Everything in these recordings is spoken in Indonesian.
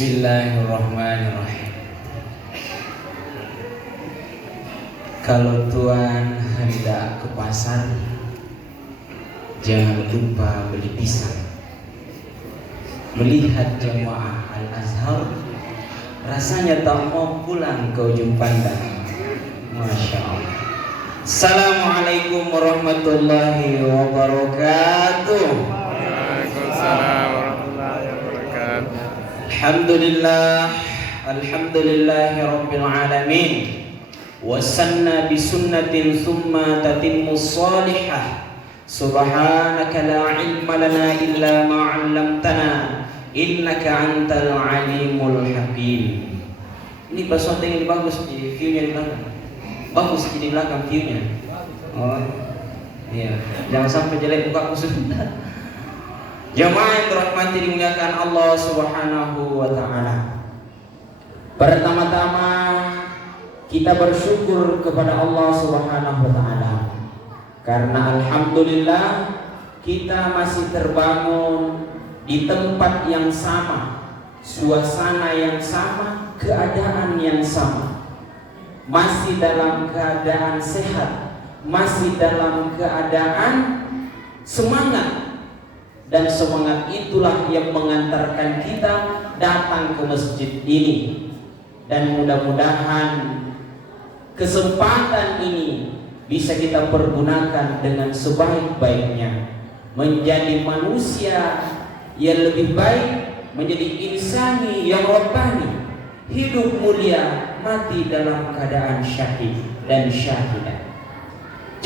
Bismillahirrahmanirrahim. Kalau Tuhan hendak ke pasar, jangan lupa beli pisang. Melihat jamaah Al-Azhar, rasanya tak mau pulang ke ujung pandang. Masya Allah. Assalamualaikum warahmatullahi wabarakatuh. Waalaikumsalam warahmatullahi wabarakatuh. Alhamdulillahi rabbil alamin. Wasanna bisunnatin thumma tatimmu salihah. Subhanaka la ilma lana illa ma 'allamtana innaka antal alimul hakim. Ini bahasa ini bagus di view-nya di belakang. Bagus di belakang view-nya. Oh. Iya, jangan sampai jelek muka khusus. Jamaah yang dirahmati dimuliakan Allah Subhanahu wa taala. Pertama-tama kita bersyukur kepada Allah Subhanahu wa taala karena alhamdulillah kita masih terbangun di tempat yang sama, suasana yang sama, keadaan yang sama. Masih dalam keadaan sehat, masih dalam keadaan semangat. Dan semangat itulah yang mengantarkan kita datang ke masjid ini. Dan mudah-mudahan kesempatan ini bisa kita pergunakan dengan sebaik-baiknya, menjadi manusia yang lebih baik, menjadi insani yang rabbani, hidup mulia, mati dalam keadaan syahid dan syahidah.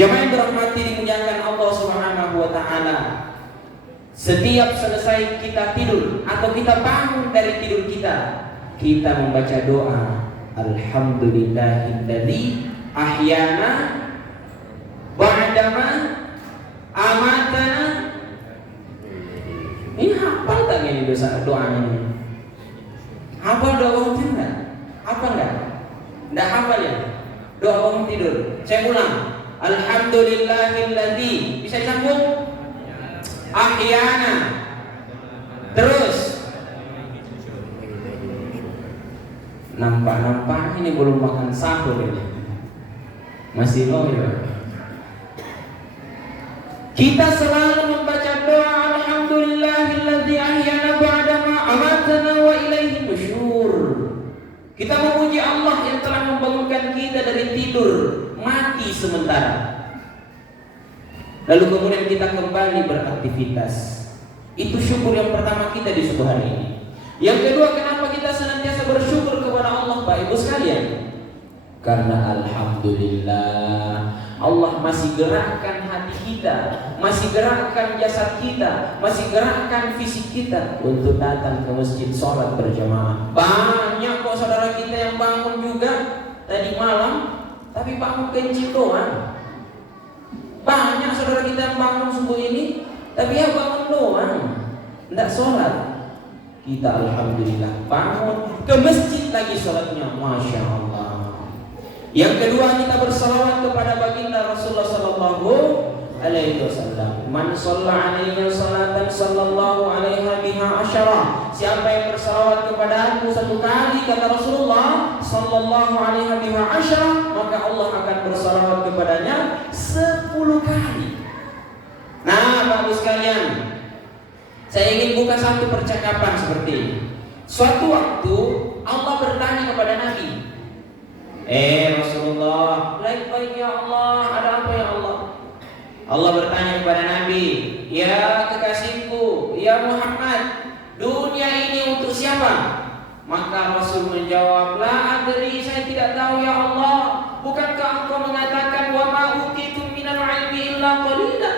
Jemaah yang dirahmati dimuliakan Allah Subhanahu wa taala. Setiap selesai kita tidur atau kita bangun dari tidur kita membaca doa Alhamdulillahilladzi ahyana ba'dama amatana. Ini hafal tak ini doa ini? Hafal doa bangun tidur enggak? Hafal enggak? Enggak hafal ya? Doa bangun tidur. Saya ulang. Alhamdulillahilladzi. Bisa sambung? Ahyana. Terus nampak ini belum makan sahur ini. Masih mau ya. Kita selalu membaca doa Alhamdulillahilladzi ahyana ba'dama amatana wa ilaihi nusyur. Kita memuji Allah yang telah membangunkan kita dari tidur mati sementara. Lalu kemudian kita kembali beraktivitas. Itu syukur yang pertama kita di subuh hari ini. Yang kedua, kenapa kita senantiasa bersyukur kepada Allah, Bapak Ibu sekalian? Karena alhamdulillah Allah masih gerakkan hati kita, masih gerakkan jasad kita, masih gerakkan fisik kita untuk datang ke masjid sholat berjamaah. Banyak kok saudara kita yang bangun juga tadi malam, tapi bangun kencing doang. Banyak saudara kita yang bangun subuh ini, tapi ya bangun doang, tidak sholat. Kita alhamdulillah bangun ke masjid lagi sholatnya, masya Allah. Yang kedua, kita bersalawat kepada baginda Rasulullah Sallallahu Alaihi Wasallam. Man shalla alaihi salatan sallallahu alaiha biha asyara. Siapa yang bersalawat kepada aku satu kali, kata Rasulullah Sallallahu alaihi biha asyara, maka Allah akan bersalawat kepadanya 10 kali. Nah, Bapak sekalian, saya ingin buka satu percakapan seperti ini. Suatu waktu Allah bertanya kepada Nabi, Rasulullah, baik-baik ya Allah, ada apa ya Allah? Allah bertanya kepada Nabi, ya kekasihku, ya Muhammad, dunia ini untuk siapa? Maka Rasul menjawab, la adri, saya tidak tahu ya Allah. Bukankah engkau mengatakan wa ma utitum minal ilmi illa qalila?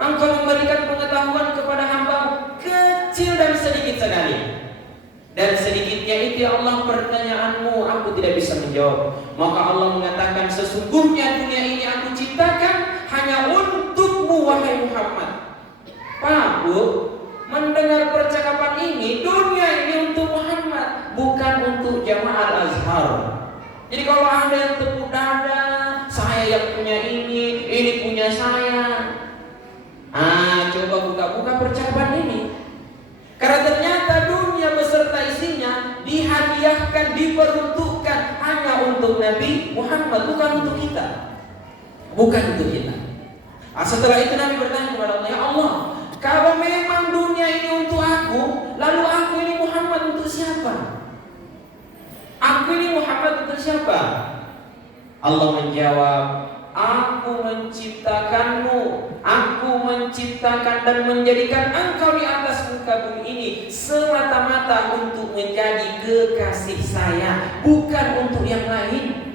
Engkau memberikan pengetahuan kepada hamba kecil dan sedikit sekali. Dan sedikitnya itu ya Allah pertanyaanmu, aku tidak bisa menjawab. Maka Allah mengatakan, sesungguhnya dunia ini aku ciptakan hanya untukmu wahai Muhammad. Pak Bu, mendengar percakapan ini, dunia ini untuk Muhammad, bukan untuk jamaah Al-Azhar. Jadi kalau ada yang tepuk dada, saya yang punya ini punya saya. Coba buka-buka percakapan ini. Karena ternyata dunia beserta isinya dihadiahkan, diperuntukkan hanya untuk Nabi Muhammad, bukan untuk kita. Bukan untuk kita. Setelah itu Nabi bertanya kepada Allah, ya Allah, kalau memang dunia ini untuk aku, lalu aku ini Muhammad untuk siapa? Aku ini Muhammad untuk siapa? Allah menjawab, aku menciptakanmu, aku menciptakan dan menjadikan engkau di atas muka bumi ini semata-mata untuk menjadi kekasih saya, bukan untuk yang lain.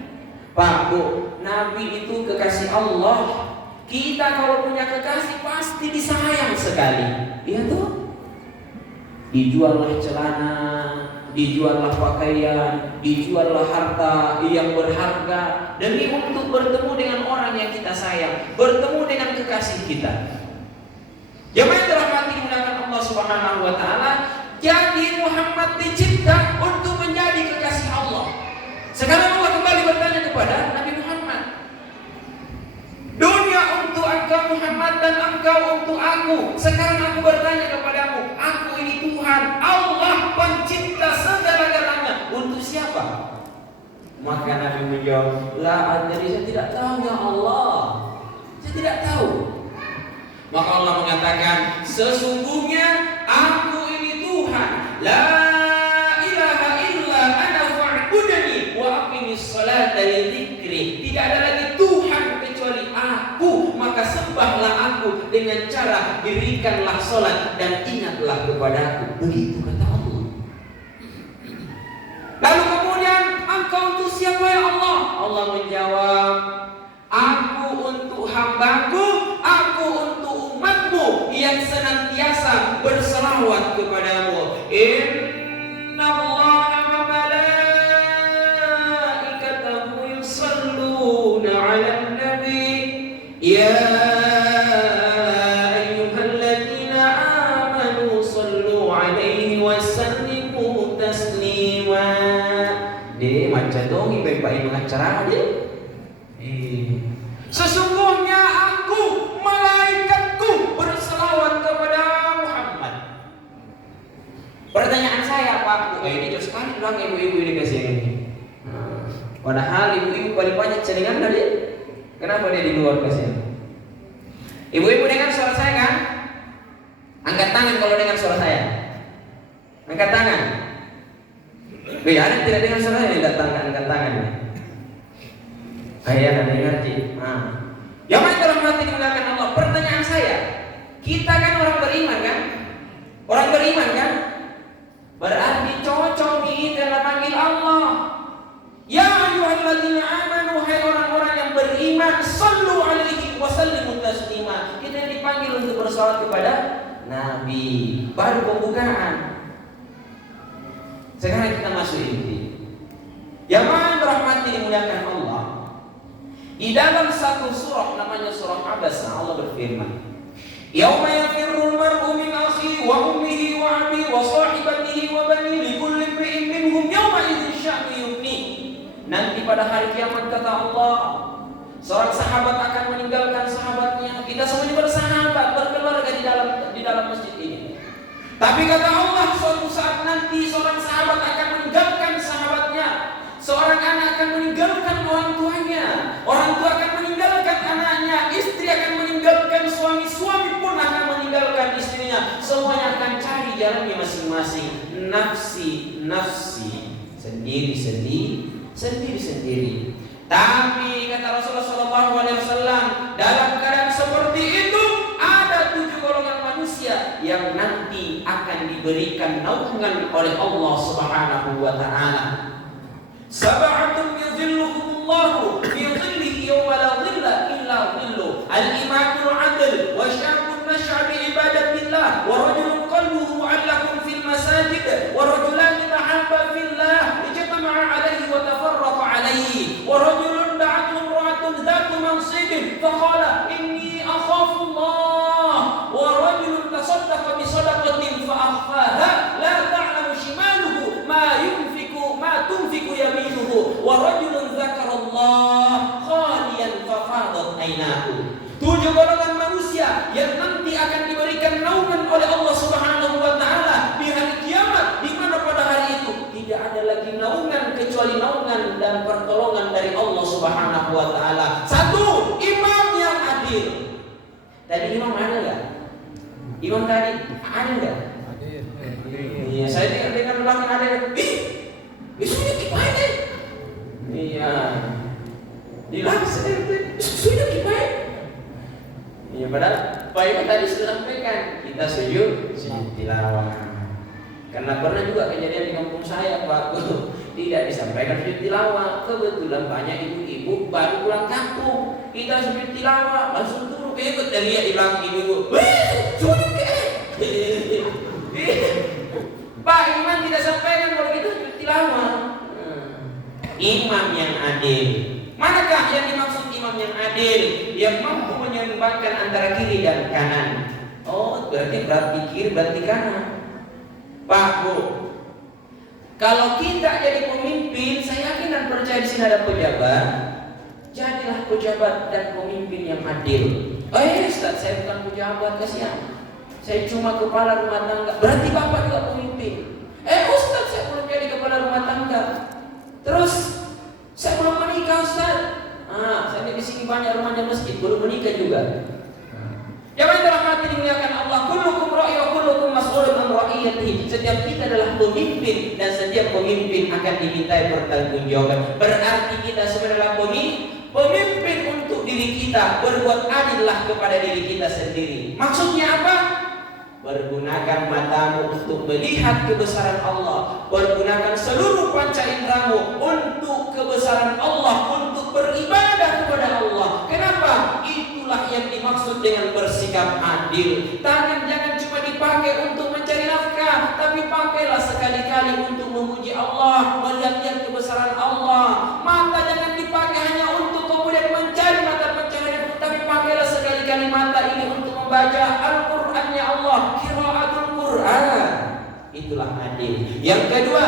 Pak, Bu, Nabi itu kekasih Allah. Kita kalau punya kekasih pasti disayang sekali. Iya tuh. Dijuallah celana, dijuallah pakaian, dijuallah harta yang berharga demi untuk bertemu dengan orang yang kita sayang, bertemu dengan kekasih kita. Jemaah yang dirahmati dimuliakan Allah Subhanahu wa taala, jadi Muhammad dicipta untuk menjadi kekasih Allah. Sekarang Allah kembali bertanya kepada Nabi Muhammad, dunia untuk engkau Muhammad dan engkau untuk aku. Sekarang aku bertanya kepadamu, aku ini Tuhan, Allah pencipta segala-galanya, untuk siapa? Maka Nabi menjawab, la adri, saya tidak tahu ya Allah, saya tidak tahu. Maka Allah mengatakan, sesungguhnya aku ini Tuhan, la ilaha illa ana fa'budni wa aqimis salata li dzikri. Tidak ada lagi Tuhan kecuali aku, maka sembahlah aku dengan cara dirikanlah salat dan ingatlah kepadaku. Begitu kata Allah. Lalu kemudian, engkau untuk siapa ya Allah? Allah menjawab, aku untuk hambaku, aku untuk umatmu yang senantiasa berselawat kepadamu. Inna Allaha wa malaikatahu yusalluna 'alan nabi ya ayyuhalladzina amanu sallu 'alaihi wa sallimu taslima. Dia macam dong Bapak Ibu acara dia. Sesungguhnya aku, malaikatku berselawat kepada Muhammad. Pertanyaan saya, Pak, ini jauh sekali bilang ibu-ibu ini kasih ini. Padahal ibu-ibu paling banyak celingan tadi. Kenapa dia di luar kasih? Ibu-ibu dengar suara saya kan? Angkat tangan kalau dengar suara saya. Angkat tangan. Ada yang tidak dengar suara saya? Tidak angkat tangan. Saya ada dengar sih. Yang mana dalam hati dimuliakan Allah? Pertanyaan saya, kita kan orang beriman kan? Orang beriman kan? Berarti cocok nih dalam panggil Allah. Ya ayyuhalladzina amanu, hai orang-orang yang beriman, sallu alaihi wa sallimu taslima. Kita dipanggil untuk bersalawat kepada Nabi. Baru pembukaan. Sekarang kita masuk inti. Yang mana rahmati dimuliakan Allah. Di dalam satu surah namanya surah Abasa, Allah berfirman, Yauma yafirrul mar'u min akhihi wa ummihi wa abihi wa sahibatihi wa banihi likulli imri'in minhum yawma idzin sya'nu yughni. Nanti pada hari kiamat kata Allah, seorang sahabat akan meninggalkan sahabatnya. Kita semuanya bersahabat, berkeluarga di dalam masjid ini. Tapi kata Allah, suatu saat nanti seorang sahabat akan meninggalkan sahabatnya. Seorang anak akan meninggalkan orang tuanya, orang tua akan meninggalkan anaknya, istri akan meninggalkan suami, suami pun akan meninggalkan istrinya. Semuanya akan cari jalannya masing-masing. Nafsi, nafsi, sendiri. Tapi kata Rasulullah SAW, dalam keadaan seperti itu ada 7 golongan manusia yang nanti akan diberikan naungan oleh Allah Subhanahu wa taala. Sab'atun yudhilluhumullahu fi dhillihi yawma la dhilla illa dhilluh. Al-imamul 'adl wa syabun nash'a bi ibadatillah wa rajulun qalbuhu mu'allaqun fil masajid wa rajulani tahabba fillah ijtama'a 'alayhi wa tafarraqa 'alayhi wa rajulun da'athu imra'atun dhatu mansibin faqala inni akhafu Allah wa rajulun tasaddaqa bi sadaqatin fa akhfaha la ta'lamu shimaluhu ma tunfiku yaminuhu wa rajulun dzakarallah khaliyan fa fadat ainahu. 7 golongan manusia yang nanti akan diberikan naungan oleh Allah Subhanahu wa taala di hari kiamat, di mana pada hari itu tidak ada lagi lagi naungan kecuali naungan dan pertolongan dari Allah Subhanahu wa taala. Satu, imam yang adil. Tadi imam ada enggak? Imam tadi ada enggak? Iya, saya dengar belakang ada. Sudah kifayah. Iya. Dilang sudah kifayah. Iya, padahal Pak Ibu tadi sudah sampaikan kita sujud tilawah. Karena pernah juga kejadian di kampung saya, Pak, tidak disampaikan sujud tilawah. Kebetulan banyak ibu-ibu baru pulang kampung. Kita sujud tilawah, langsung turun ikut dari dia di belakang ibu-ibu. Sujud ke? Pak, imam tidak sampaikan kalau kita sujud tilawah. Imam yang adil. Manakah yang dimaksud imam yang adil? Yang mampu menyeimbangkan antara kiri dan kanan. Oh, berarti kiri, berarti kanan. Pak, Bu, kalau kita jadi pemimpin, saya yakin dan percaya di sini ada pejabat. Jadilah pejabat dan pemimpin yang adil. Ustaz, saya bukan pejabat, kasihan. Saya cuma kepala rumah tangga. Berarti Bapak juga pemimpin. Ustaz, saya belum jadi kepala rumah tangga. Terus saya belum menikah, Ustaz. Saya di sini banyak remaja masjid belum menikah juga. Jangan dirahmati dimuliakan Allah. Kullukum ra'i wa kullukum mas'ulun an ra'iyatihi. Setiap kita adalah pemimpin dan setiap pemimpin akan dimintai pertanggungjawaban. Berarti kita sebenarnya pemimpin untuk diri kita. Berbuat adillah kepada diri kita sendiri. Maksudnya apa? Pergunakan matamu untuk melihat kebesaran Allah. Pergunakan seluruh panca indramu untuk kebesaran Allah, untuk beribadah kepada Allah. Kenapa? Itulah yang dimaksud dengan bersikap adil. Tangan jangan cuma dipakai untuk mencari nafkah, tapi pakailah sekali-kali untuk memuji Allah, melihat kebesaran Allah. Mata jangan dipakai hanya untuk kemudian mencari mata pencaharian, tapi pakailah sekali-kali mata ini untuk membaca Al-Qur'annya Allah, qiraatul Qur'an. Itulah adil. Yang kedua,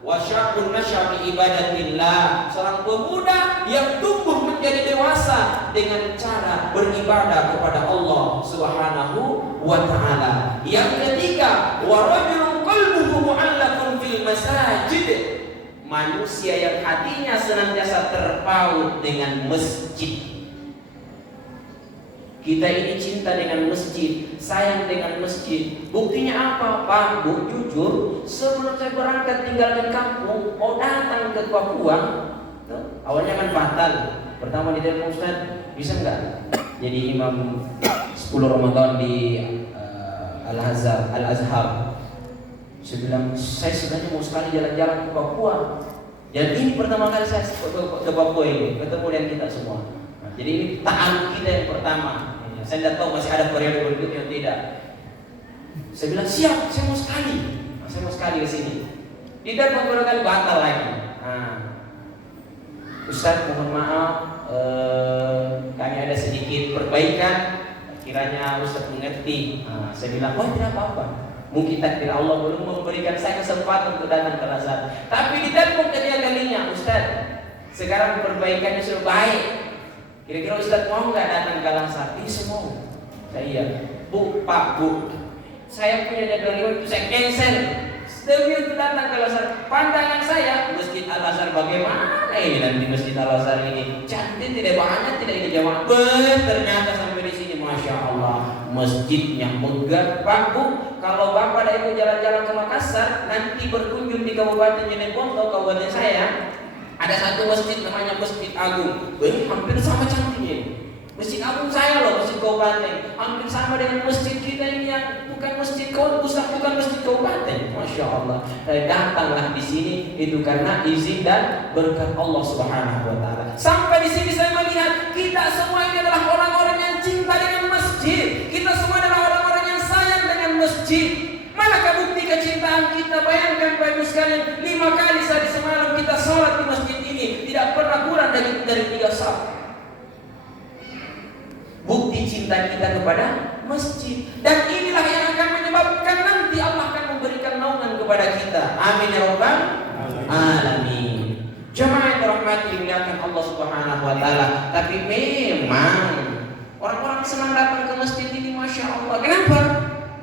wasyakun nasyabi ibadatillah, seorang pemuda yang tumbuh menjadi dewasa dengan cara beribadah kepada Allah Subhanahu wa taala. Yang ketiga, wa rajulun qalbuhu mu'allaqun fil masajid, manusia yang hatinya senantiasa terpaut dengan masjid. Kita ini cinta dengan masjid, sayang dengan masjid. Buktinya apa, Pak? Bu, jujur, sebelum saya berangkat tinggalkan kampung, mau datang ke Papua, awalnya kan batal. Pertama ditelepon, Ustaz, bisa nggak jadi imam 10 Ramadan di Al-Azhar? Saya bilang, saya sebenarnya mau sekali jalan-jalan ke Papua. Dan ini pertama kali saya ke Papua ini, ketemu dengan kita semua. Jadi ini ta'aluk kita yang pertama. Saya tidak tahu masih ada periode berikutnya atau tidak. Saya bilang siap, saya mau sekali. Saya mau sekali ke sini. Tidak beberapa kali batal lagi. Ustaz, mohon maaf, kami ada sedikit perbaikan. Kiranya Ustaz mengerti. Saya bilang, tidak apa-apa. Mungkin takdir Allah belum memberikan saya kesempatan untuk datang ke Al-Azhar. Tapi di telepon kalinya, Ustaz, sekarang perbaikannya sudah baik. Kira-kira Ustaz mau nggak datang ke Al-Azhar? Ini semua. Saya, Bu, Pak, Bu, saya punya jadwal itu saya cancel. Demi untuk datang ke Al-Azhar. Pandangan saya, Masjid Al-Azhar bagaimana ini nanti Masjid Al-Azhar ini? Cantik, tidak banyak, tidak ini jamaah. Ternyata sampai di sini, Masya Allah, masjidnya megah, Pak, Bu. Kalau Bapak dan Ibu jalan-jalan ke Makassar, nanti berkunjung di Kabupaten Jeneponto, kabupaten saya. Ada satu masjid namanya Masjid Agung. Hampir sama cantiknya. Masjid Agung saya loh, masjid kabupaten. Hampir sama dengan masjid kita ini yang bukan masjid pusat, bukan masjid kabupaten. Masya Allah. Datanglah di sini itu karena izin dan berkat Allah Subhanahu wa taala. Sampai di sini saya melihat kita semua ini adalah orang-orang yang cinta dengan masjid. Kita semua adalah orang-orang yang sayang dengan masjid. Manakah bukti kecintaan kita? Bayangkan Bapak Ibu sekalian, 5 kali sehari semalam kita sholat di masjid ini, tidak pernah kurang dari 3 saf. Bukti cinta kita kepada masjid. Dan inilah yang akan menyebabkan nanti Allah akan memberikan naungan kepada kita. Amin ya rabbal alamin. Jemaah yang dirahmati dimuliakan Allah Subhanahu wa taala. Tapi memang orang-orang senang datang ke masjid ini, Masya Allah. Kenapa?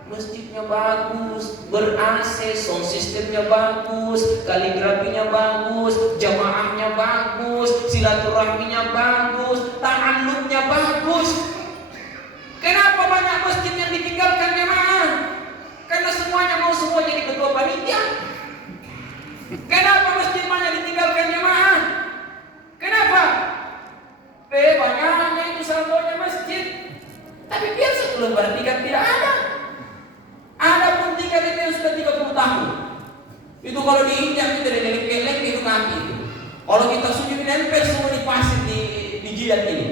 masjidnya bagus, ber-AC, sound systemnya bagus, kaligrafinya bagus, jamaahnya bagus, silaturahminya bagus, ta'alluqnya bagus. Kenapa banyak masjid yang ditinggalkan jemaah? Karena semuanya mau semua jadi ketua panitia. Kenapa masjid banyak ditinggalkan jemaah? Kenapa? Banyaknya itu saldonya masjid. Tapi biasa belum berarti kan tidak ada. Ada pun tingkat itu yang sudah 30 tahun. Itu kalau diinjak itu dari kelek itu kaki itu. Kalau kita sujud nempel semua di pasir di jidat ini.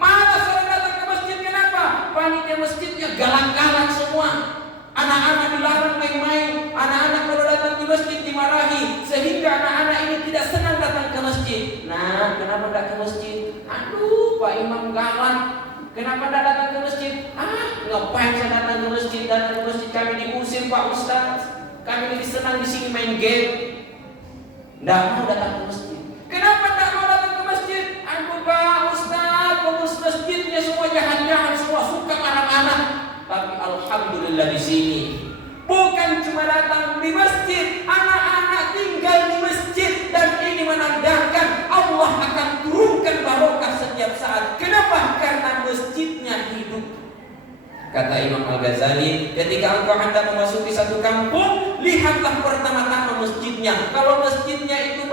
Malas orang datang ke masjid, kenapa? Panitia masjidnya galak-galak semua. Anak-anak dilarang main-main. Anak-anak kalau datang di masjid dimarahi, sehingga anak-anak ini tidak senang datang ke masjid. Nah, kenapa tidak ke masjid? Aduh, Pak Imam galak. Kenapa tidak datang ke masjid? Ngapain saya datang ke masjid? Datang ke masjid kami diusir Pak Ustaz. Kami lebih senang di sini main game. Tidak mau datang ke masjid. Kenapa tidak mau datang ke masjid? Aduh Pak Ustaz, pengurus masjidnya semua jahat-jahat, semua suka anak-anak. Tapi alhamdulillah di sini bukan cuma datang di masjid, anak-anak tinggal di masjid, dan ini menandakan Allah akan turunkan barokah setiap saat. Kenapa? Karena masjidnya hidup. Kata Imam Al-Ghazali, ketika engkau hendak memasuki satu kampung, lihatlah pertama-tama masjidnya. Kalau masjidnya itu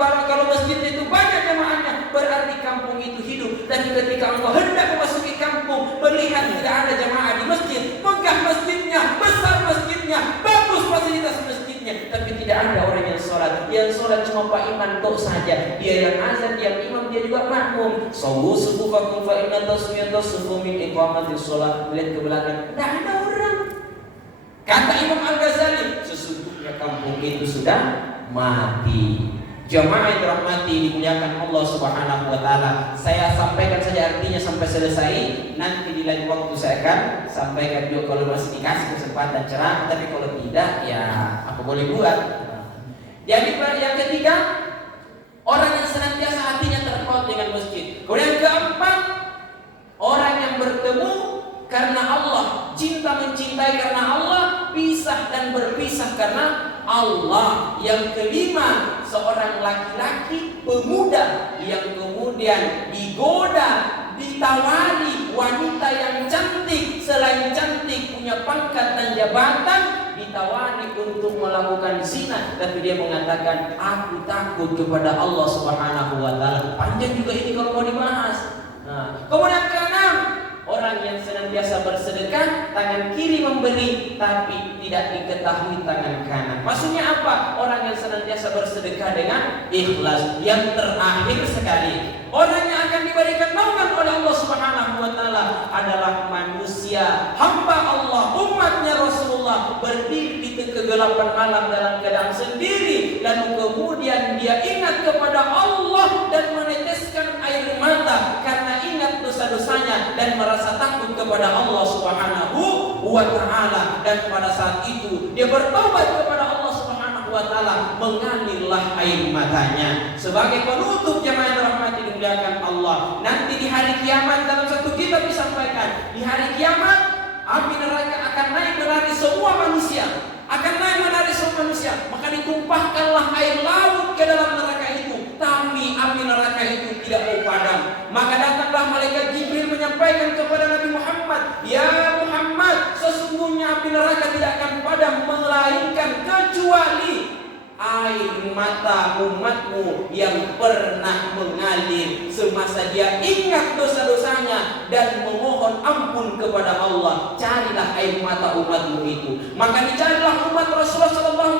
banyak jamaahnya, berarti kampung itu hidup. Dan ketika engkau hendak memasuki kampung, melihat tidak ada jamaah di masjid, megah masjidnya, besar masjidnya, bagus fasilitas masjidnya, tapi tidak ada orang yang sholat. Yang sholat cuma Pak Iman tok saja. Dia yang azan, dia yang imam, dia juga makmum. Sawu sufufakum fa inna tasmiyata sufu min iqamatis sholat. Lihat ke belakang, tidak ada orang. Kata Imam Al-Ghazali, sesungguhnya kampung itu sudah mati. Jamaah yang dirahmati, dimuliakan Allah Subhanahu wa taala. Saya sampaikan saja artinya sampai selesai. Nanti di lain waktu saya akan sampaikan juga kalau masih dikasih kesempatan ceramah, tapi kalau tidak ya apa boleh buat. Jadi yang ketiga, orang yang senantiasa hatinya terpaut dengan masjid. Kemudian yang keempat, orang yang bertemu karena Allah, cinta mencintai karena Allah, pisah dan berpisah karena Allah. Yang kelima, seorang laki-laki pemuda yang kemudian digoda, ditawari wanita yang cantik, selain cantik punya pangkat dan jabatan, ditawari untuk melakukan zina, tapi dia mengatakan aku takut kepada Allah Subhanahu wa taala. Panjang juga ini kalau mau dibahas. Nah, kemudian keenam, orang yang senantiasa bersedekah, tangan kiri memberi tapi tidak diketahui tangan kanan. Maksudnya apa? Orang yang senantiasa bersedekah dengan ikhlas. Yang terakhir sekali, orang yang akan diberikan naungan oleh Allah Subhanahu wa taala adalah manusia, hamba Allah, umatnya Rasulullah, berdiri di kegelapan malam dalam keadaan sendiri, lalu kemudian dia ingat kepada Allah dan meneteskan air mata karena ingat dosa-dosanya dan merasa takut kepada Allah Subhanahu wa taala, dan pada saat itu dia bertobat kepada Allah Subhanahu wa taala, mengalirlah air matanya. Sebagai penutup jemaah yang dirahmati dimuliakan Allah, nanti di hari kiamat dalam satu kitab disampaikan, di hari kiamat api neraka akan naik menari semua manusia, maka ditumpahkanlah air laut ke dalam neraka itu, tapi api neraka itu tidak mau padam. Maka datanglah malaikat Jibril menyampaikan kepada Nabi Muhammad, ya Muhammad, sesungguhnya api neraka tidak akan padam melainkan kecuali air mata umatmu yang pernah mengalir semasa dia ingat dosa-dosanya dan memohon ampun kepada Allah. Carilah air mata umatmu itu. Maka dicarilah umat Rasulullah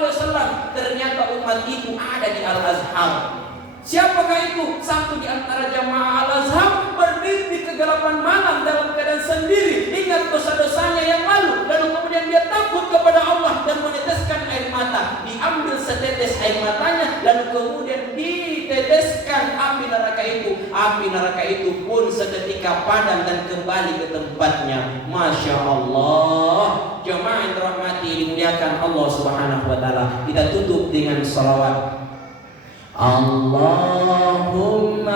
SAW. Ternyata umat itu ada di Al-Azhar. Siapakah itu? Satu di antara jamaah Al-Azhar berdiri di kegelapan malam dalam keadaan sendiri, ingat dosa-dosanya yang lalu, lalu kemudian dia takut kepada Allah dan meneteskan air mata. Diambil setetes air matanya, lalu kemudian diteteskan api neraka itu. Api neraka itu pun seketika padam dan kembali ke tempatnya. Masya Allah. Jemaah yang dirahmati, dimuliakan Allah Subhanahu wa taala. Kita tutup dengan salawat. Allahumma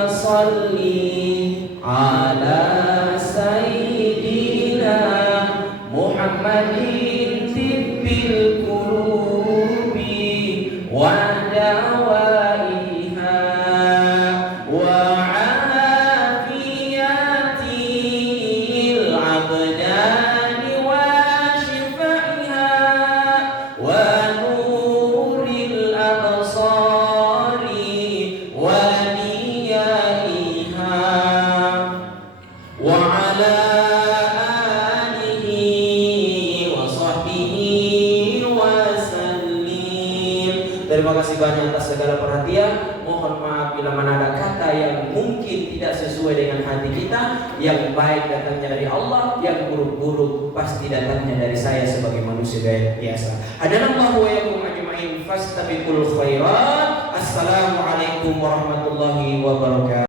salli ala sayyidina Muhammadin ودوائها وعافية الأبدان وشفائها ونور الأبصار وديائها وعلى آله وصحبه وسلم. Terima kasih banyak atas segala perhatian. Mohon maaf bila mana ada kata yang mungkin tidak sesuai dengan hati kita. Yang baik datangnya dari Allah, yang buruk-buruk pasti datangnya dari saya sebagai manusia biasa. Hadanallahu wa iyyakum ajma'in fastabiqul khairat. Assalamualaikum warahmatullahi wabarakatuh.